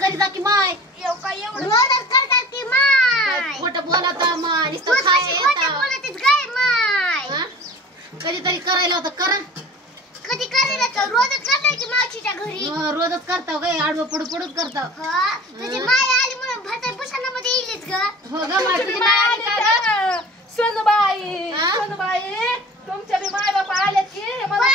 कधी जा की माय काय एवढं रोजच करतात की माय खोटं बोलता माय नुसतं खोटं खाय बोलतेच काय माय कधीतरी करायला होतं करा कधी करायला तर रोजच करताय की मावशीच्या घरी रोजच करताव काय आडवं पडू पडूच करताव तुझी माय आली म्हणून भाता पुसानामध्ये येईलच ग हो ग माय तुझी माय आली का सोनबाई सोनबाई तुमच्या बी माय बाप आले की मला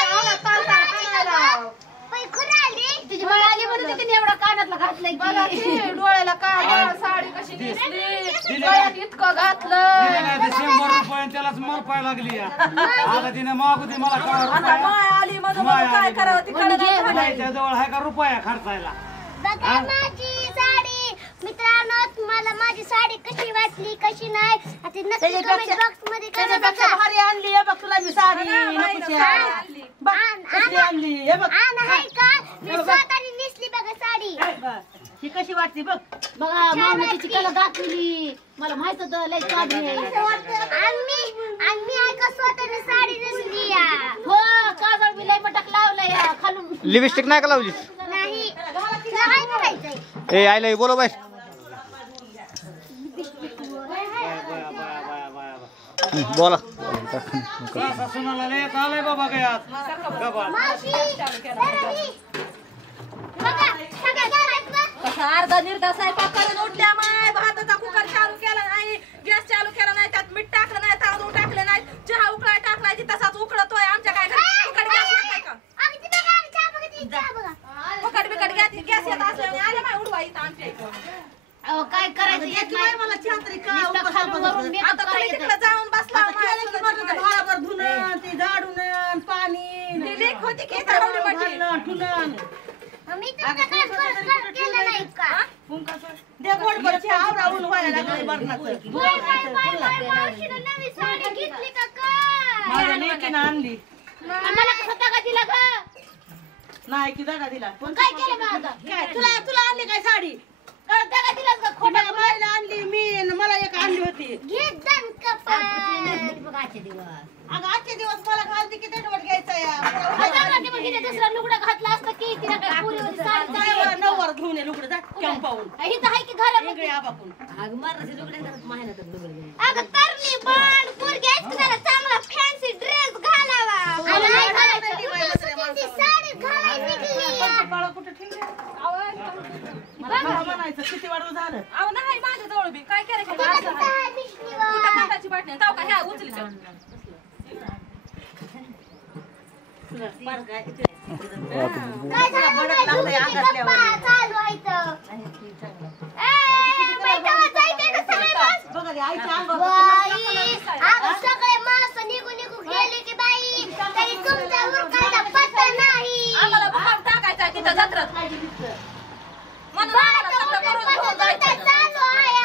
खरं आली तुझी माय आली म्हणून तिने एवढा कानातला घातलाय बघा की की डोळ्याला काढ साडी कशी नेसली गळ्यात इतकं घातलं 100 रुपये त्यालाच मरपाय लागली आता तिने मागू दे मला आता माय आली म्हणून काय करावं ती कळलं जवळ आहे का रुपया खर्चायला बघा माझी साडी मित्रांनो तुम्हाला माझी साडी कशी वाटली कशी नाही आता नक्की कमेंट बॉक्स मध्ये करा बघा भारी आणली आहे बघ तुला मी साडी बघ कशी आणली हे बघ आहे का मी स्वतःने नेसली बघा साडी ही कशी वाटते बघ बघा मावने तिची कला दाखवली मला माहित होतं लय साडी आहे आणि आहे का स्वतःने साडी नेसली या हो काजळ बी लय मटक लावलंय खालून लिपस्टिक नाही का लावली नाही तुला काय करायचंय ए आईला बोलो बाय बोला सुनाला लेख आलाय बाबा गयात मावशी बघा सगळं करायचं कसा अर्धा निर्धा स्वयंपाक करून उठल्या माय भाताचा कुकर चालू केला नाही गॅस चालू केला नाही त्यात मीठ टाकलं नाही तांदूळ टाकले नाही चहा उकळाय टाकलाय ती तसाच उकळतोय आमच्या काय फुकट गॅस येत नाही का अगदी बघा चहा बघा ती चहा बघा फुकट बिकट गॅस येत असल्याने आले माय उडवा इथं आमच्या इथं अहो काय करायचं येत नाही मला छात्री नुसतं खालून वरून makeup आता तुम्ही करायचं. तिकडे जाऊन बसला भाराभर धुणं ते झाडून पाणी लेख होती की मी तुमचं काय केलं नाही का मावशीने नवी साडी घेतली का काय आणली आम्हाला कसं दगा दिला ग नाही की दगा दिला पण काय केलं मग आता तुला तुला आणली काय साडी दगा दिलास का खोटा मायला आणली मी मला एक आणली होती घेत जाण कपाळ बघ आजचे दिवस अगं आजचे दिवस मला घालते की दंडवट घ्यायचा दुसरा लुगडा घातला असतं की तिला काय पुरीवर साडी चालली. नववार घेऊन ये लुगडं जा कॅम्पावून इथं आहे की घरात इकडे आबाकून अगं तरणी पण पोरगी आहेस की जरा चांगला फॅन्सी ड्रेस घालावा आणि नाही घालायचं ती साडी घालायला निघली बाळा कुठे ठेवले मला म्हणायचं किती वाढवून झालं अहो नाही माझ्या जवळ बी काय करायचं काटाची बाटली ताव का ह्या उचली काय झालं चालू आहे तर सगळे माणसं निघून गेले की बाई तरी तुमचा उरकायचा पत्ता नाही आम्हाला भूकंप टाकायचा तिथं जत्रात म्हणून चालू आहे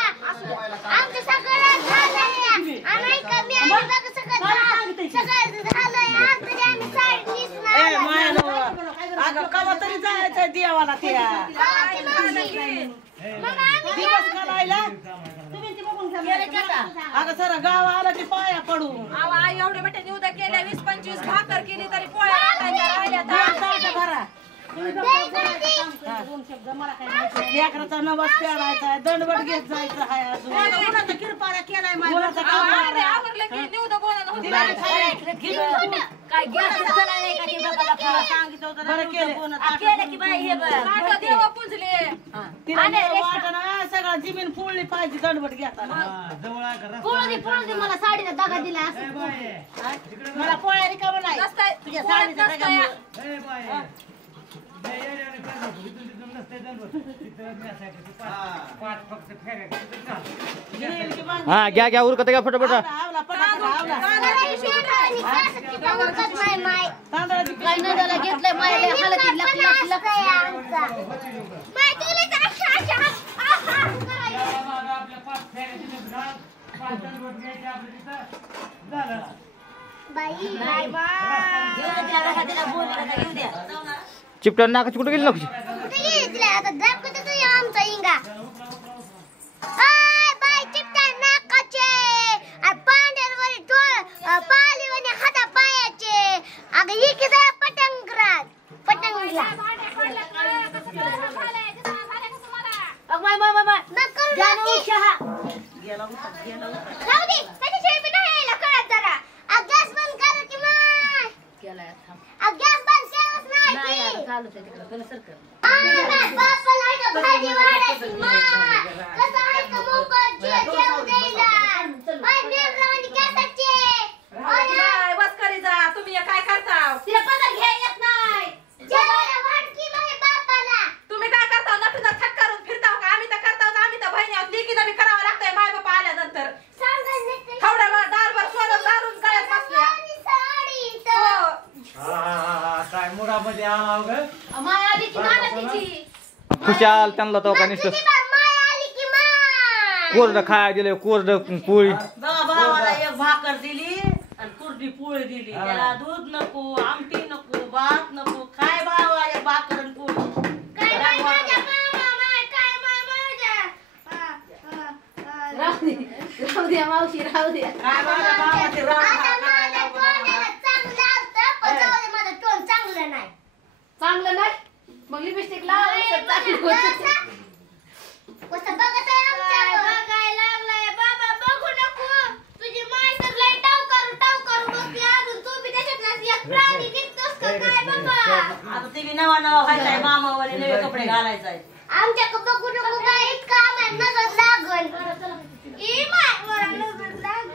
आमचं सगळं झालंय आणि कमी आम्ही सगळं झालंय आज तरी आम्ही साडी नेसणार अगं कवा तरी जायचं देवाला त्या दिवस घालायला अगं सर गाव आला की पाया पडू आई एवढे मोठे निवड केल्या 20-25 भाकर केली तरी पोळ्या भरा लेकराचा नवस फेडायचा दंडवट घेत जायचं हाय अजून किरपारा केलाय सगळं जमीन फोडली पाहिजे दंडवट घेताना मला साडीला दगा दिला मला पोळ्या रिकामं नाही तुझ्या साडीचा हा घ्या घ्या उरकत घ्या फटाफट घेतलंय चिपटा नाकाची कुठे गेली नको आता दाखवतो तू आमचा इंगा बाय चिपटा नाकाचे पांढरवरी डोळ पालीवणी हाता पायाचे अगं ही की जाय पतंगला जाऊ दे त्याच्याशिवाय बी नाही यायला कळत जरा गॅस बंद करा की माय केलाय थांब. गॅस बंद केलाच नाही नाही आता चालू आहे तिकडं गण सरकार. बापाला आहे का भाजी वाढायची माय कसं आहे का मोकळ जेव द्यायला माय मेरवानी कॅसेटचे बाय, बस करी जा तुम्ही हे काय करता तिला पदर घ्या येत नाही. जेवायला वाढकी माय बापाला तुम्ही काय करता नटून थक करून फिरताव का आम्ही तर करताव आम्ही तर बहिणी आहोत लेकीला बी करावं लागतंय माय बापा आल्यानंतर सांगायचं थोड्या दारभर सोडून दारून गळ्यात बसल्या साडी हो काय मुडामध्ये आला ग माय आधीची नाना तिची. खुशाल त्यांना तो का नुसतं माय आली की माय कोरडं खाया दिलं कोरडं पोळी भावाला एक भाकर दिली आणि कुरडी पोळी दिली त्याला दूध नको आमटी नको भात नको काय भावा एक भाकर आणि पोळी काय माय माझ्या मामा माय काय माय माझ्या राहू द्या मावशी राहू द्या. काय माझ्या भावाचे राम आता करायला माझ्या तोंडाला चांगलं असतं पण जाऊ दे माझं तोंड चांगलं नाही चांगलं नाही मग लिपस्टिक लावायचं चांगलं होतं. कसं बघत आहे आमच्यावर बघायला लागलाय बाबा बघू नको तुझी माय तर लय टाव करू बसली अजून तू बी त्याच्यातलाच एक प्राणी दिसतोस का काय बाबा आता ते बी नवा व्हायचाय मामावाले नवे कपडे घालायचाय आमच्याकडे बघू नको काय इतकं आम्हाला नजर लागल ई माय मला नजर लागल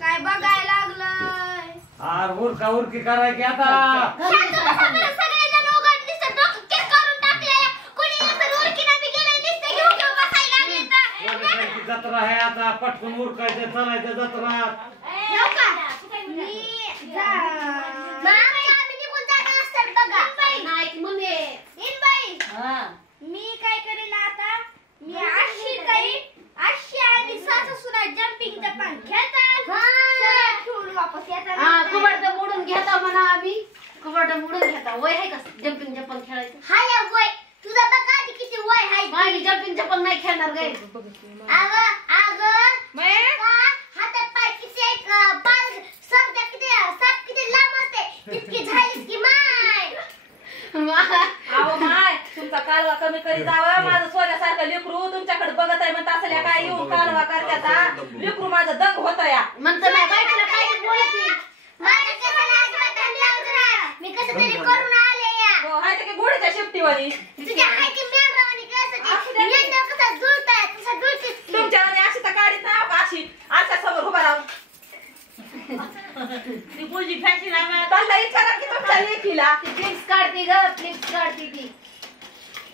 काय बघायला लागलंय आर उरका उरकी करायची आता सगळेजण उघड दिसत डोकं किस करून टाकले कोणी असं उरकीला बी गेले दिसते घेऊन घेऊन बसायला लागले तर पोलिसांची जत्रा आहे आता पटकन उरकायचं चालायचं जत्रात येऊ का मामा आम्ही निघून जाणार असतात बघा नाही मम्मी इन बाई हा मी काय करेल आता मी अशी आणि सासू सुना जम्पिंग जपान खेळतात सगळं खेळून वापस येतात हा कुबड मोडून घेता म्हणा आम्ही कुबड मोडून घेता वय आहे का जम्पिंग जपन खेळायचं. हाय वय तुझा बघा आधी किती वय हाय माझी जम्पिंग जपन नाही खेळणार गे. अग हातात पाय किती आहेत पाय सरदा किती साप किती लांब असते तितकी झालीस की माय अहो माय तुमचा कालवा कमी करी जावं माझं सोन्यासारखं लेकरू तुमच्याकडे बघत आहे म्हणता असल्या काय येऊन कालवा करतात लेकरू माझं दंग होत या म्हणतो नाही बायकोला काय बोलत माझ्या केसाला अजिबात हात लावत नाही. मी कसं तरी करून आले या हो हाय ते की घोडीच्या शिफ्टीवाली तुझ्या हाय की मेंढरावानी केसाची मेंढर कसा जुळताय तसा जुळतीस की तुमच्यावानी अशी तर काढीत नाही का अशी आरच्या समोर उभा राहून ती पुढची फॅशन आहे माझ्या त्यांना विचारा की तुमच्या लेकीला फ्लिक्स काढते ग फ्लिक्स काढते ती.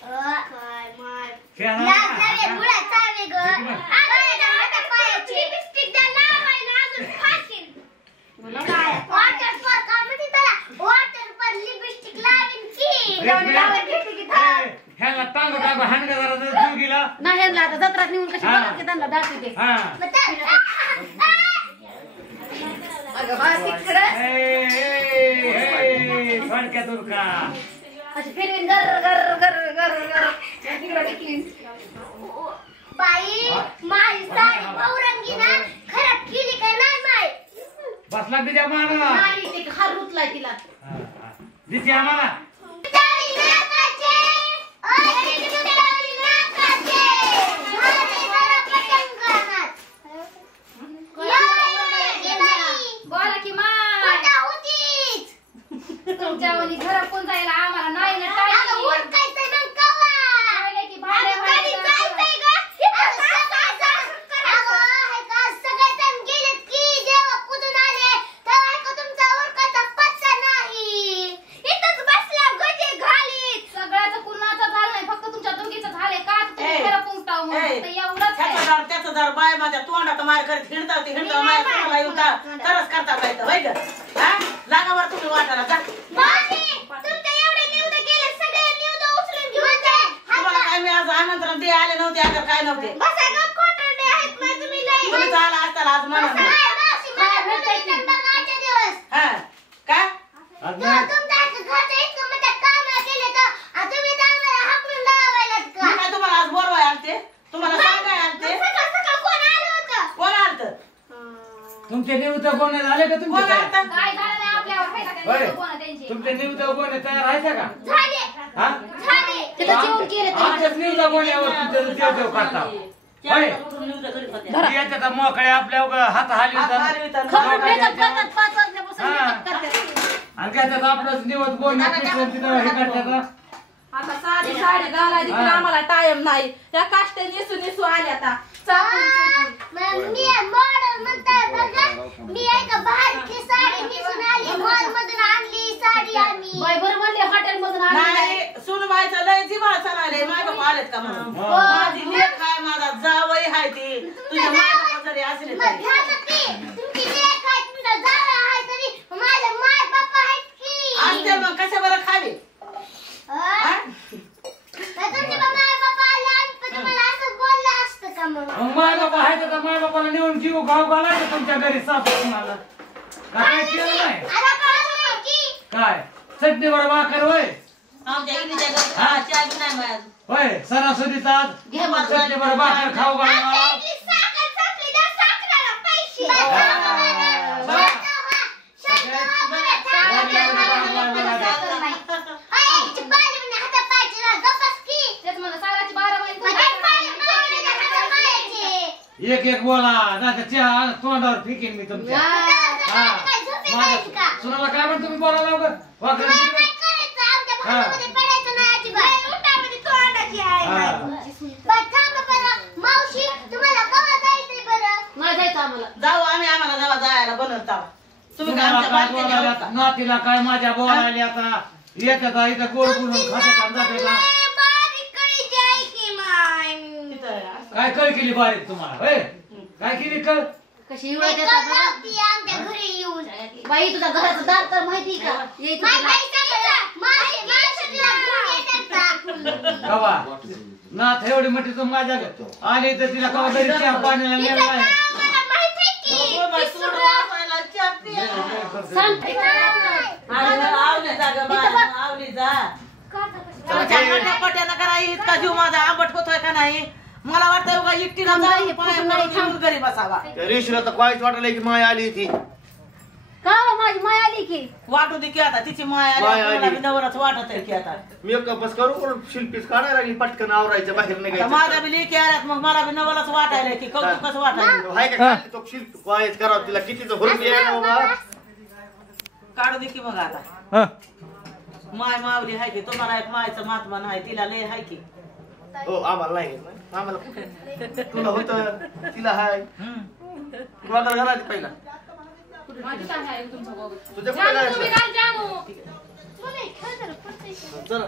काय माय खेळा. लाज जावे मुळा चावे ग काय ना हाता पायाची लिपस्टिक द्या लावायला अजून फाशील काय वॉटर फॉर का म्हणते त्याला वॉटर फॉर लिपस्टिक लावीन की लावून घेते की थांब ह्याला टांग टांग हाणगा जरा जीव गेला नाही ह्यांना आता जत्रात नेऊन कशी हा. बघा की त्यांना दाखवते. हा अगं बा तिकडं फडक्यात उरका अशी फिरवीन गर गर गर गर गर तिकडं ढकलीन. बाई माझी साडी बहुरंगी ना खराब केली का नाही माय बसला तिच्या माना नाही ते हार रुतलाय तिला. दिसे आम्हाला तुटाळी नाकाचे ओय तुटाळी नाकाचे माझे मला पतंगानात बोला की मा कुठं होतीस तुमच्या वनी घरा कोण जायला आम्हाला नाही ना अगं टाइम उरकायचं मग कवा नाही की भाड्या अगं कधी जायचंय ग सगळेजण गेलेत की देवा पूजून आले तेव्हा का तुमचा उरकायचा पत्ता नाही इथंच बसल्या गजे घालीत सगळ्याचं कुणाचं झालं नाही फक्त तुमच्या दोघीचं झालंय का तुम्ही ए, घरा पोंगटाव म्हणून ए, तर एवढंच आहे. त्याचं दार बाय माझ्या तोंडात मार करत हिंडता ती हिंडता मार तुम्हाला येऊन तरच करता पाहिजे होय ग हा लागावर तुम्ही वाटायला जा मामी तुमच्या एवढे निवड गेले सगळे निवड उचलून घेऊन जा तुम्हाला काय मी आज आमंत्रण दे आले नव्हते अगर काय नव्हते बसा ग कोटरडे आहेत ना तुम्ही लय तुम्ही चाला असताल आज म्हणा काय मावशी मला भेटायचं बघायचे दिवस हा काय तुमच्या घरचे इतकं म्हणजे काम केले तर तुम्ही आम्हाला हाकलून लावायलात का मी काय तुम्हाला आज बोलवाय आलते तुम्हाला सांगाय आलते सकाळ सकाळ कोण आलं होतं कोण आलत तुमचे निवृत्त कोण झाले का कोण तुमचे आलत काय झालं नाही आपल्यावर आहे का होय. त्यांचे कोण आहे त्यांचे तुमचे निवृत्त कोण तयार आहे का झाले हा झाले तिथं जेवण केलं आमच्याच निवृत्त कोण्यावर तुमचं देव करता होय निवड धरा. येतात मोकळे आपल्या हात हाली हात हलवितात. खबर मेकअप करतात 5 वाजल्यापासून हा. मेकअप करतात. आणि काय त्यात आपलंच निवत बोलणं तिथं हे करतात. आता साधी साडी घालायची तर आम्हाला टाइम नाही या काष्टे निसू आल्या आता मी मॉडेल म्हणताय बघा मी एक भारतीय साडी नेसून आली मॉल मधून आणली साडी आम्ही बाई बरं म्हणले हॉटेल मधून आणली नाही. नाही सुनबाईचं लय जिव्हाळ चालले माय बाप आलेत का म्हणून माझी लेक आहे माझा जावई आहे ती तुझ्या माय बाप जरी असले मग तरी झालं की तुमची लेक आहे तुमचा जावई आहे तरी माझे माय बाप आहेत की असते मग कशा बरं खाली तुमचे माय बाप आले आणि पण तुम्हाला असं बोललं असतं का मग माय बाबा आहे तर माय बापाला नेऊन जीव घाव घालायचं तुमच्या घरी सासू कुणाला काय केलं नाही अरे काय की काय चटणीवर भाकर होय आमच्या इकडे चहा बी नाही माझ्या होय सणासुदीचा आज घे मग. चटणीवर भाकर खाऊ घाला आमच्या इथली साखर संपली तर साखरेला पैसे तेच म्हणलं, सागाची 12 महिने एक एक बोला नाही तर चहा तोंडावर फेकीन मी तुमच्या हा माझ्या सुनाला काय म्हणतो तुम्ही बोला लवकर भाकर दिली का? मावशी तुम्हाला कवा जायचंय बरं नाही जायचं आम्हाला. जाऊ आम्हाला जेव्हा जायला बनवता तुम्ही काय सुनाला आमच्या काय बालकेने बोलायला होता? नातीला काय माझ्या बोलायला आता येतात इथं गोड बोलून खातात जाते का तिथं आहे असं. काय कळ केली बारीक तुम्हाला होय काय केली कळ कशी हिवाळ्यात येतात बघा. आमच्या घरी येऊन बाई तुझ्या घराचं दार तर माहिती का यायचं तुला. कवा नाथ एवढी मोठी तू माझ्या आली तर तिला कवा तरी चहा पाण्याला नेलं नाही हो, बाई, सोड वाचायला चहा पिया. सांग. आवली जा गं बाई, आवली जा. तुमच्या पट्यानं करा इतका जीव माझा आंबट होतोय का नाही मला वाटतं उगा एकटीला जाऊन पाया पडून येऊन घरी बसावा रेशीला तर काहीच वाटलं की माय आली ती का हो, माझी माय आली की वाटू दे की आता तिची माय माय आली आली. नवरच वाटत आहे की आता मेकअपच करू पण शिल्पीच काढायला लागली पटकन आवरायचं बाहेर आता माझ्या निघायचं बी लेकी आल्यात मग मला बी नवलच वाटायला की कौतुकच वाटायला हाय का खाली तो शिल्प कायच करावं तिला कितीच भरून यायला बाबा काढू दे की मग आता हं. माय मावली हाय की तुम्हाला एक मायचं महात्मा नाही तिला लय हाय की हो आम्हाला नाही घेत ना. आम्हाला कुठे तुला होतं तिला हाय तुला तर घराची पहिला माझी काय आहे तुमचं बघू तुझ्या कुठे जानू तुम्ही जायचं घाल जानू चला